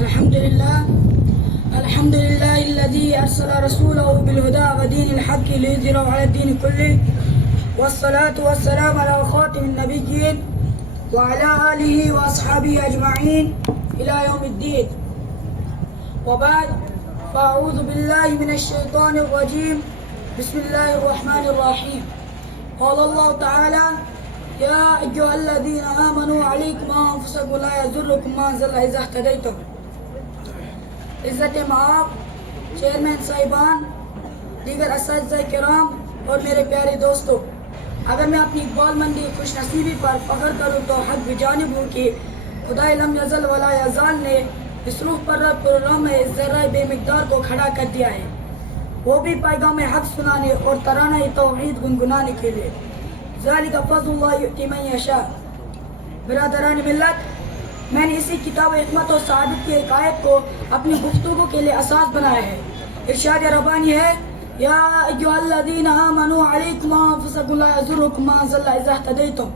الحمد لله الذي أرسل رسوله بالهدى ودين الحق ليظهره على الدين كله والصلاة والسلام على خاتم النبيين وعلى آله وأصحابه أجمعين إلى يوم الدين. وبعد، فأعوذ بالله من الشيطان الرجيم. بسم الله الرحمن الرحيم. قال الله تعالى: يا أيها الذين آمنوا عليكم أنفسكم لا يضركم من ضل إذا اهتديتم. عزت معاب، چیئرمین صاحبان، دیگر اساتذہ کرام اور میرے پیارے دوستو، اگر میں اپنی اقبال مندی خوش نصیبی پر فخر کروں تو حق بجانب ہوں کہ خدائے لم یزل ولا یزال نے اس روح پر پروگرام میں ذرہ بے مقدار کو کھڑا کر دیا ہے، وہ بھی پیغام حق سنانے اور ترانہ توحید گنگنانے کے لیے. ذالک فضل اللہ یؤتی من یشاء. برادران ملت، میں نے اسی کتاب حکمت و سعادت کی ایک آیت کو اپنی گفتگو کے لیے اساس بنایا ہے. ارشاد ربانی ہے: یا ایھا الذین آمنوا علیکم انفسکم لا یضرکم من ضل اذا اہتدیتم.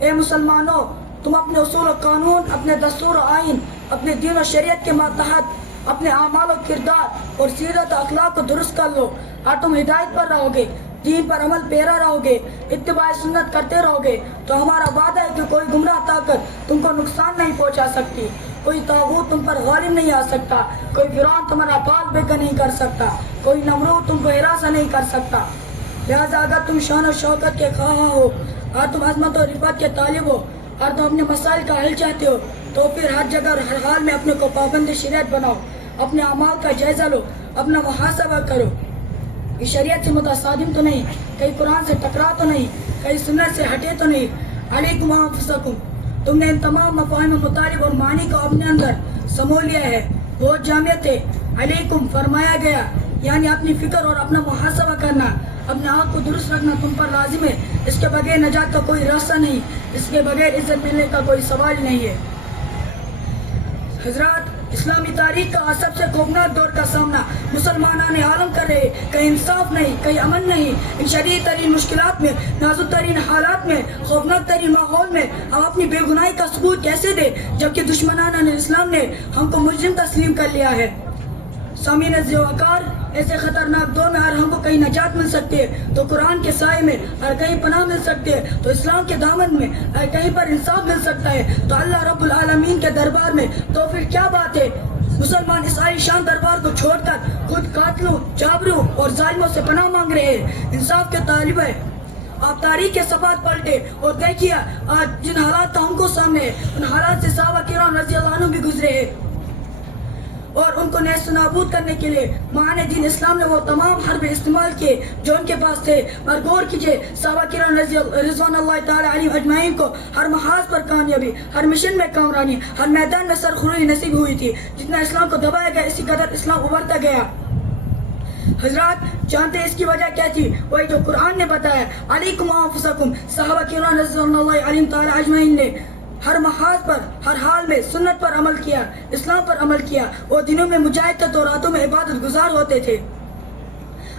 اے مسلمانوں، تم اپنے اصول و قانون، اپنے دستور و آئین، اپنے دین و شریعت کے ماتحت اپنے اعمال و کردار اور سیرت و اخلاق کو درست کر لو اور تم ہدایت پر رہو گے، دین پر عمل پیرا رہو گے، اتباع سنت کرتے رہو گے تو ہمارا وعدہ ہے کہ کوئی گمراہ طاقت تم کو نقصان نہیں پہنچا سکتی، کوئی طاغوت تم پر غالب نہیں آ سکتا، کوئی فرعون تمہارا بال بیکر نہیں کر سکتا، کوئی نمرود تم کو ہراساں نہیں کر سکتا. لہذا اگر تم شان و شوکت کے خواہاں ہو اور تم عظمت و رفعت کے طالب ہو اور تم اپنے مسائل کا حل چاہتے ہو تو پھر ہر جگہ اور ہر حال میں اپنے کو پابند شریعت بناؤ، اپنے اعمال کا جائزہ لو، اپنا محاسبہ کرو. یہ شریعت سے متصادم تو نہیں، کہیں قرآن سے ٹکرا تو نہیں، کہیں سنت سے ہٹے تو نہیں. علیکم انفسکم، تم نے ان تمام مفاہیم مطالب اور معنی کو اپنے اندر سمو لیا ہے. بہت جامع تھے. علیکم فرمایا گیا یعنی اپنی فکر اور اپنا محاسبہ کرنا، اپنے آپ کو درست رکھنا تم پر لازم ہے. اس کے بغیر نجات کا کوئی راستہ نہیں، اس کے بغیر عزت ملنے کا کوئی سوال ہی نہیں ہے. حضرات، اسلامی تاریخ کا سب سے خوفناک دور کا سامنا مسلمانان عالم کر رہے. کہیں انصاف نہیں، کہیں امن نہیں. ان شدید ترین مشکلات میں، نازک ترین حالات میں، خوفناک ترین ماحول میں ہم اپنی بے گناہی کا ثبوت کیسے دیں جبکہ دشمنان اسلام نے ہم کو مجرم تسلیم کر لیا ہے. سامعین عزیز و وقار، ایسے خطرناک دور میں اگر ہم کو کہیں نجات مل سکتی ہے تو قرآن کے سائے میں، اور کہیں پناہ مل سکتے ہے تو اسلام کے دامن میں، اور کہیں پر انصاف مل سکتا ہے تو اللہ رب العالمین کے دربار میں. تو پھر کیا بات ہے؟ مسلمان اس عالی شان دربار کو چھوڑ کر خود قاتلوں، جابروں اور ظالموں سے پناہ مانگ رہے ہیں. انصاف کے طالب ہے. آپ تاریخ کے صفحات پلٹے اور دیکھیے آج جن حالات کا ہم کو سامنے ہے، ان حالات سے صحابہ کرام رضی اللہ عنہ بھی گزرے ہیں، اور ان کو نیست و نابود کرنے کے لیے معانے دین اسلام نے وہ تمام حرب استعمال کیے جو ان کے پاس تھے. اور غور کیجئے، صحابہ کرام رضوان اللہ تعالی علیہم اجمعین کو ہر محاذ پر کامیابی، ہر مشن میں کامرانی، ہر میدان میں سرخروئی نصیب ہوئی تھی. جتنا اسلام کو دبایا گیا اسی قدر اسلام ابھرتا گیا. حضرات، جانتے ہیں اس کی وجہ کیا تھی؟ وہی جو قرآن نے بتایا: علیکم انفسکم. صحابہ کرام رضوان اللہ علیہم تعالی اجمعین نے ہر محاذ پر، ہر حال میں سنت پر عمل کیا، اسلام پر عمل کیا. وہ دنوں میں مجاہد تھے تو راتوں میں عبادت گزار ہوتے تھے،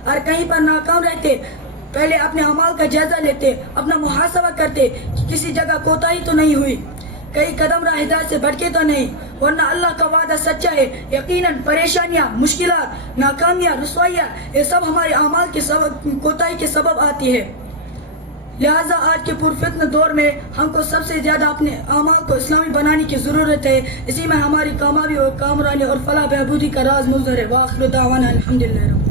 اور کہیں پر ناکام رہتے پہلے اپنے اعمال کا جائزہ لیتے، اپنا محاسبہ کرتے کہ کسی جگہ کوتاہی تو نہیں ہوئی، کئی قدم راہ ہدایت سے بھٹکے تو نہیں، ورنہ اللہ کا وعدہ سچا ہے. یقیناً پریشانیاں، مشکلات، ناکامیاں، رسوائیاں، یہ سب ہمارے اعمال کے کوتاہی کے سبب آتی ہے. لہٰذا آج کے پرفتن دور میں ہم کو سب سے زیادہ اپنے اعمال کو اسلامی بنانے کی ضرورت ہے. اسی میں ہماری کامیابی اور کامرانی اور فلاح بہبودی کا راز مظہر ہے. وآخر دعوانا الحمدللہ.